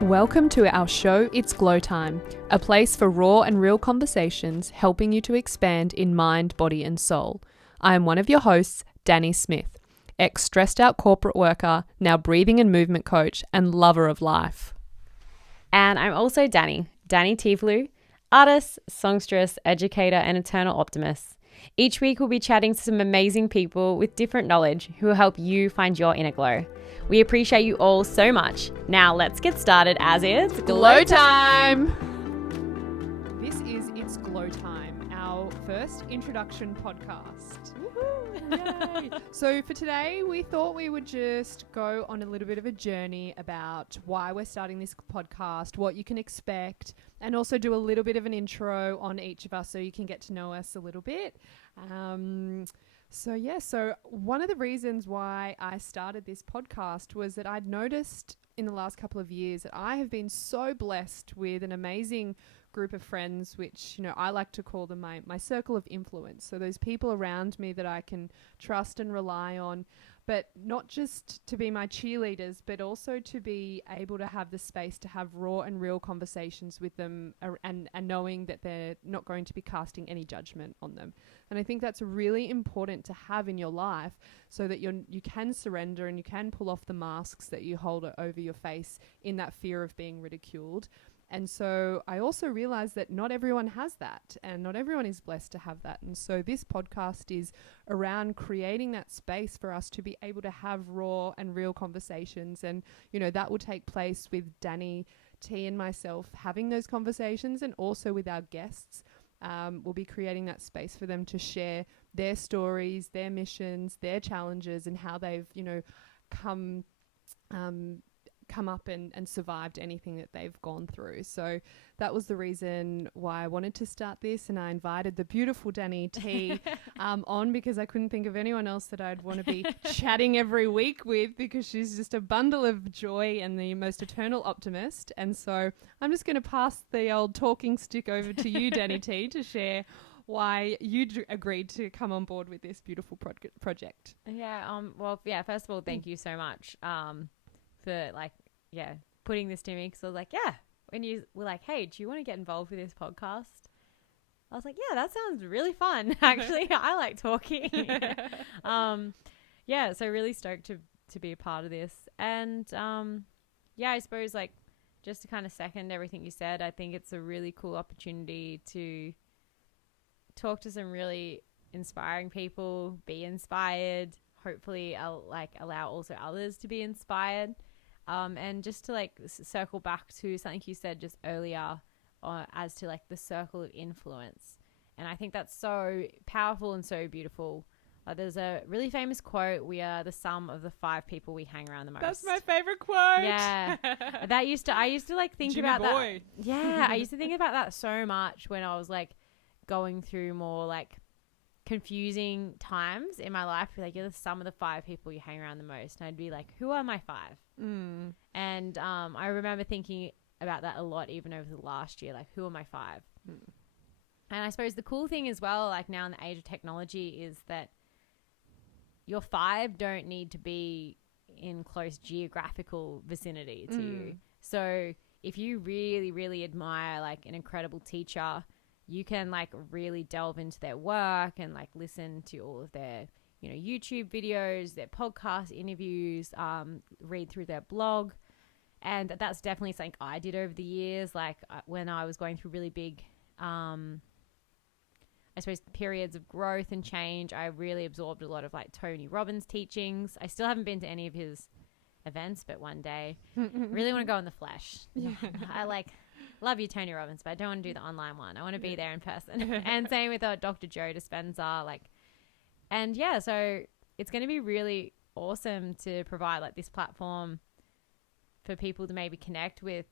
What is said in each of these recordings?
Welcome to our show, It's Glow Time, a place for raw and real conversations helping you to expand in mind, body and soul. I am one of your hosts, Danny Smith, ex-stressed out corporate worker, now breathing and movement coach and lover of life. And I'm also Danny Tivlu, artist, songstress, educator and eternal optimist. Each week we'll be chatting to some amazing people with different knowledge who will help you find your inner glow. We appreciate you all so much. Now let's get started as it's Glow Time! This is It's Glow Time, our first introduction podcast. Yay. So for today, we thought we would just go on a little bit of a journey about why we're starting this podcast, what you can expect, and also do a little bit of an intro on each of us so you can get to know us a little bit. So one of the reasons why I started this podcast was that I'd noticed in the last couple of years that I have been so blessed with an amazing group of friends, which, you know, I like to call them my circle of influence. So those people around me that I can trust and rely on, but not just to be my cheerleaders, but also to be able to have the space to have raw and real conversations with them and knowing that they're not going to be casting any judgment on them. And I think that's really important to have in your life so that you can surrender and you can pull off the masks that you hold over your face in that fear of being ridiculed. And so I also realized that not everyone has that and not everyone is blessed to have that. And so this podcast is around creating that space for us to be able to have raw and real conversations. And, you know, that will take place with Danny T and myself having those conversations, and also with our guests. We'll be creating that space for them to share their stories, their missions, their challenges, and how they've, you know, come up and survived anything that they've gone through. So that was the reason why I wanted to start this, and I invited the beautiful Danny T on because I couldn't think of anyone else that I'd want to be chatting every week with, because she's just a bundle of joy and the most eternal optimist. And so I'm just going to pass the old talking stick over to you, Danny T, to share why you agreed to come on board with this beautiful project. First of all, thank you so much for putting this to me, because I was like, when you were like, hey, do you want to get involved with this podcast? I was like, yeah, that sounds really fun. Actually, I like talking. So really stoked to be a part of this. And I suppose, like, just to kind of second everything you said, I think it's a really cool opportunity to talk to some really inspiring people, be inspired, hopefully allow also others to be inspired. And just to circle back to something you said just earlier as to the circle of influence. And I think that's so powerful and so beautiful. There's a really famous quote: we are the sum of the 5 people we hang around the most. That's my favorite quote. Yeah. I used to think Jimmy about boy. that. Yeah. I used to think about that so much when I was going through more confusing times in my life. You're the sum of the 5 people you hang around the most. And I'd be like, who are my 5? And I remember thinking about that a lot, even over the last year, who are my 5? And I suppose the cool thing as well, now in the age of technology, is that your 5 don't need to be in close geographical vicinity to you. So if you really, really admire an incredible teacher, you can really delve into their work and listen to all of their, you know, YouTube videos, their podcast interviews, read through their blog. And that's definitely something I did over the years. When I was going through really big, I suppose, periods of growth and change, I really absorbed a lot of Tony Robbins' teachings. I still haven't been to any of his events, but one day really want to go in the flesh. Yeah. I love you, Tony Robbins, but I don't want to do the online one. I want to be there in person. And same with Dr. Joe Dispenza. So it's going to be really awesome to provide this platform for people to maybe connect with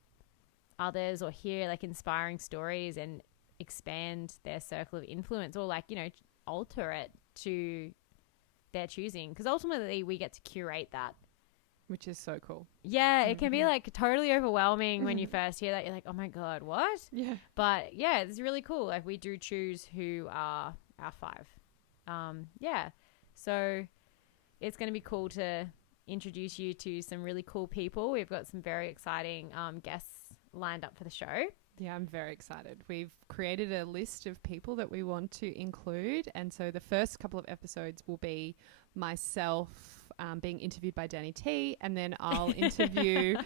others or hear inspiring stories and expand their circle of influence, or alter it to their choosing, because ultimately we get to curate that, which is so cool. Yeah, it can be totally overwhelming when you first hear that. You're like, oh my God, what? Yeah. But yeah, it's really cool. We do choose who are our 5. So it's going to be cool to introduce you to some really cool people. We've got some very exciting guests lined up for the show. Yeah, I'm very excited. We've created a list of people that we want to include. And so the first couple of episodes will be myself being interviewed by Danny T, and then I'll interview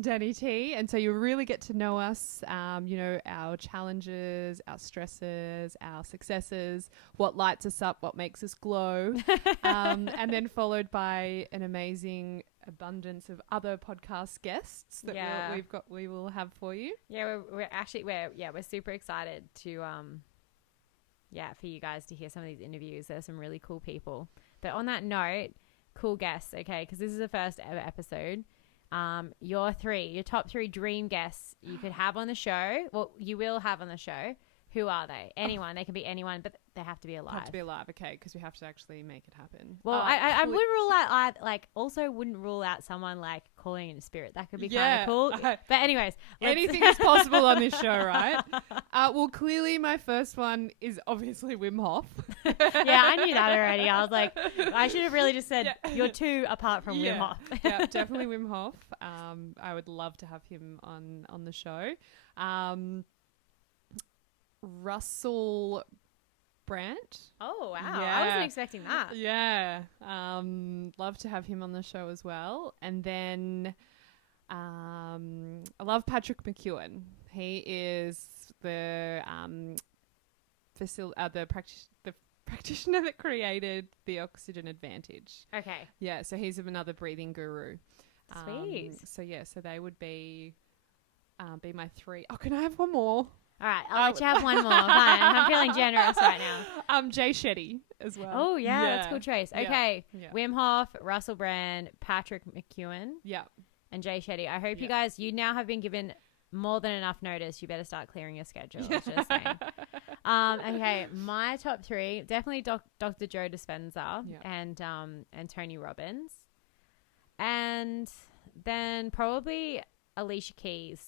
Danny T. And so you'll really get to know us, our challenges, our stresses, our successes, what lights us up, what makes us glow. And then followed by an amazing abundance of other podcast guests that we will have for you. Yeah, we're super excited to for you guys to hear some of these interviews. There's some really cool people. But on that note, cool guests, okay, because this is the first ever episode. Your top three dream guests you could have on the show. Well, you will have on the show. Who are they? Anyone. They can be anyone, but they have to be alive. Have to be alive, okay, because we have to actually make it happen. Well, I wouldn't rule out, also wouldn't rule out someone like calling in a spirit. That could be kind of cool. But anyways. Anything is possible on this show, right? Well, clearly my first one is obviously Wim Hof. Yeah, I knew that already. I was like, I should have really just said you're two apart from Wim Hof. Yeah, definitely Wim Hof. I would love to have him on the show. Russell Brand. Oh, wow. Yeah. I wasn't expecting that. Yeah. Love to have him on the show as well. And then I love Patrick McEwen. He is the practitioner that created the oxygen advantage. Okay. Yeah, so he's another breathing guru. Sweet. So they would be my three. Oh, can I have one more? All right, I'll let you have one more. Fine. I'm feeling generous right now. Jay Shetty as well. Oh, yeah, that's a cool choice. Okay, yeah. Wim Hof, Russell Brand, Patrick McEwen, and Jay Shetty. I hope you now have been given more than enough notice. You better start clearing your schedule. Just saying. Okay, my top three, definitely Dr. Joe Dispenza and Tony Robbins. And then probably Alicia Keys.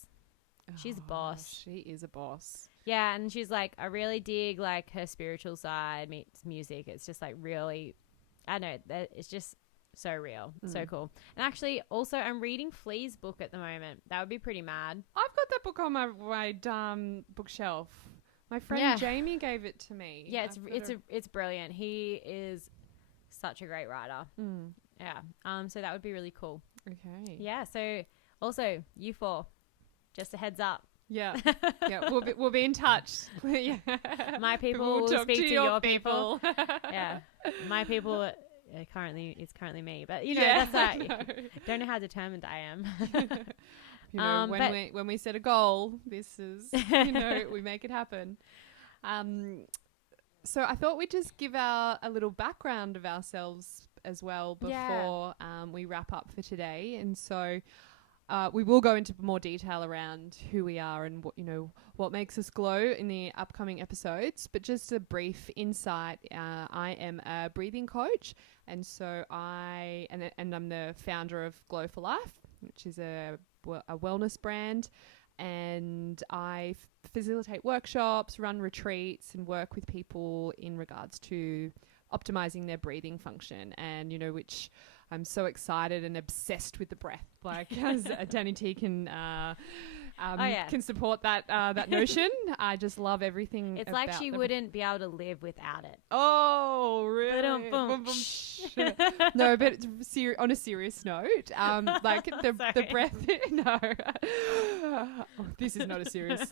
She's a boss. She is a boss. Yeah, and she's like, I really dig like her spiritual side meets music. It's just like really, I don't know, it's just so real, so cool. And actually, also, I'm reading Flea's book at the moment. That would be pretty mad. I've got that book on my bookshelf. My friend Jamie gave it to me. Yeah, it's brilliant. He is such a great writer. Yeah. So that would be really cool. Okay. Yeah. So also, you four. Just a heads up. Yeah. Yeah. We'll be in touch. Yeah. My people will speak to your people. Yeah. My people currently me. But that's like don't know how determined I am. When we set a goal, this is we make it happen. So I thought we'd just give a little background of ourselves as well before we wrap up for today. And so we will go into more detail around who we are and what makes us glow in the upcoming episodes. But just a brief insight: I am a breathing coach, and so I'm the founder of Glow for Life, which is a wellness brand. And I facilitate workshops, run retreats, and work with people in regards to optimizing their breathing function, and which I'm so excited and obsessed with the breath, like as Danny T can support that notion. I just love everything. It's like she wouldn't be able to live without it. Oh, really? No, but on a serious note, like the breath. No, this is not a serious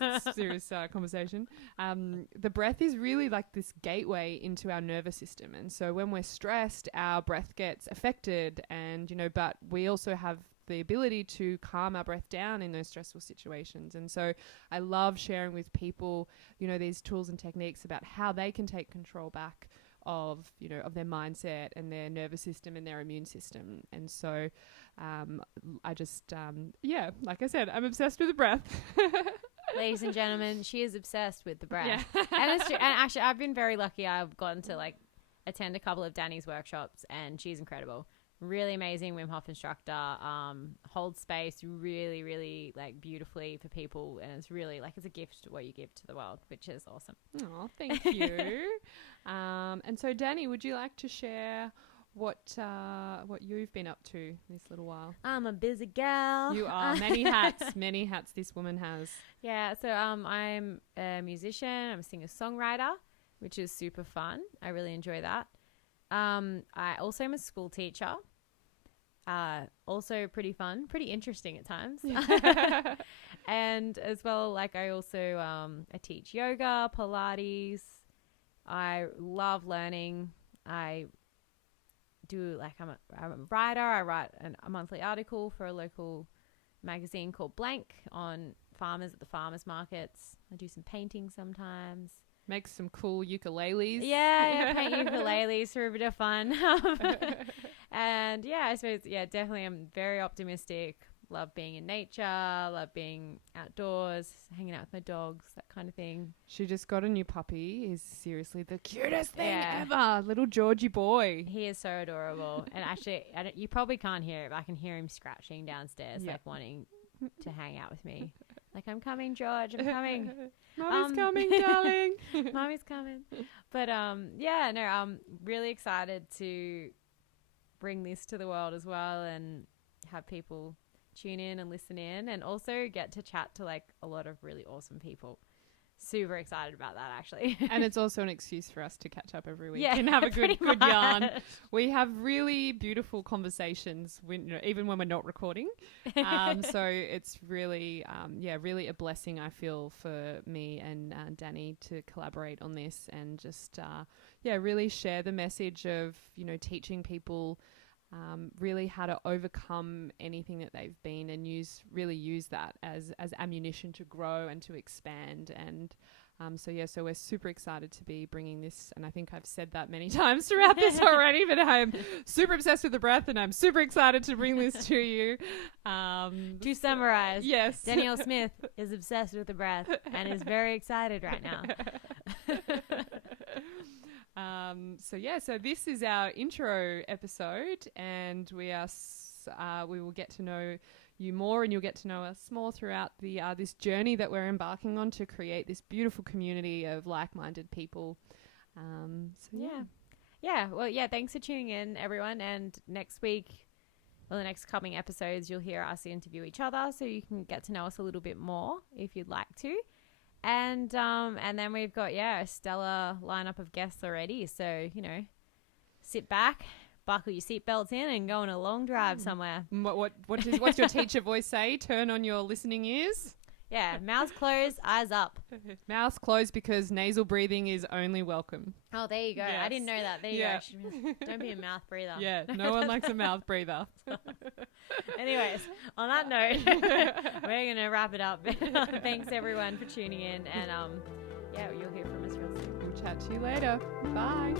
conversation. The breath is really like this gateway into our nervous system, and so when we're stressed, our breath gets affected, and but we also have the ability to calm our breath down in those stressful situations. And so I love sharing with people, these tools and techniques about how they can take control back of their mindset and their nervous system and their immune system. And so I just, like I said, I'm obsessed with the breath. Ladies and gentlemen, she is obsessed with the breath. Yeah. And it's true. And actually, I've been very lucky. I've gotten to attend a couple of Danny's workshops, and she's incredible. Really amazing Wim Hof instructor, holds space really, really beautifully for people. And it's really it's a gift what you give to the world, which is awesome. Oh, thank you. And so Danny, would you like to share what you've been up to this little while. I'm a busy gal. You are many hats this woman has. Yeah, so I'm a musician, I'm a singer-songwriter, which is super fun. I really enjoy that. I also am a school teacher. Also pretty fun, pretty interesting at times. And as well, like I also I teach yoga, Pilates. I love learning. I do I'm a writer. I write a monthly article for a local magazine called Blank on farmers at the farmers markets. I do some painting sometimes. Make some cool ukuleles. Yeah, paint ukuleles for a bit of fun. And yeah, I suppose, definitely I'm very optimistic. Love being in nature, love being outdoors, hanging out with my dogs, that kind of thing. She just got a new puppy. He's seriously the cutest thing ever. Little Georgie boy. He is so adorable. And actually, you probably can't hear it, but I can hear him scratching downstairs, wanting to hang out with me. Like, I'm coming, George, I'm coming. Mommy's coming, darling. Mommy's coming. But, I'm really excited to bring this to the world as well and have people tune in and listen in, and also get to chat to a lot of really awesome people. Super excited about that, actually. And it's also an excuse for us to catch up every week and have a good yarn. We have really beautiful conversations even when we're not recording. So it's really, really a blessing, I feel, for me and Danny to collaborate on this and just, really share the message of, teaching people really how to overcome anything that they've been and use that as ammunition to grow and to expand. And so we're super excited to be bringing this, and I think I've said that many times throughout this already, but I'm super obsessed with the breath and I'm super excited to bring this to you. To summarize, yes, Danielle Smith is obsessed with the breath and is very excited right now. So this is our intro episode, and we will get to know you more, and you'll get to know us more throughout the this journey that we're embarking on to create this beautiful community of like-minded people. Thanks for tuning in, everyone. And next week, or the next coming episodes, you'll hear us interview each other, so you can get to know us a little bit more if you'd like to. And then we've got a stellar lineup of guests already. So sit back, buckle your seatbelts in, and go on a long drive somewhere. What's your teacher voice say? Turn on your listening ears. Yeah, mouth closed, eyes up. Mouth closed, because nasal breathing is only welcome. Oh, there you go. Yes. I didn't know that. There you go. Don't be a mouth breather. Yeah, no one likes a mouth breather. Anyways, on that note, we're going to wrap it up. Thanks, everyone, for tuning in. And, you'll hear from us real soon. We'll chat to you later. Bye.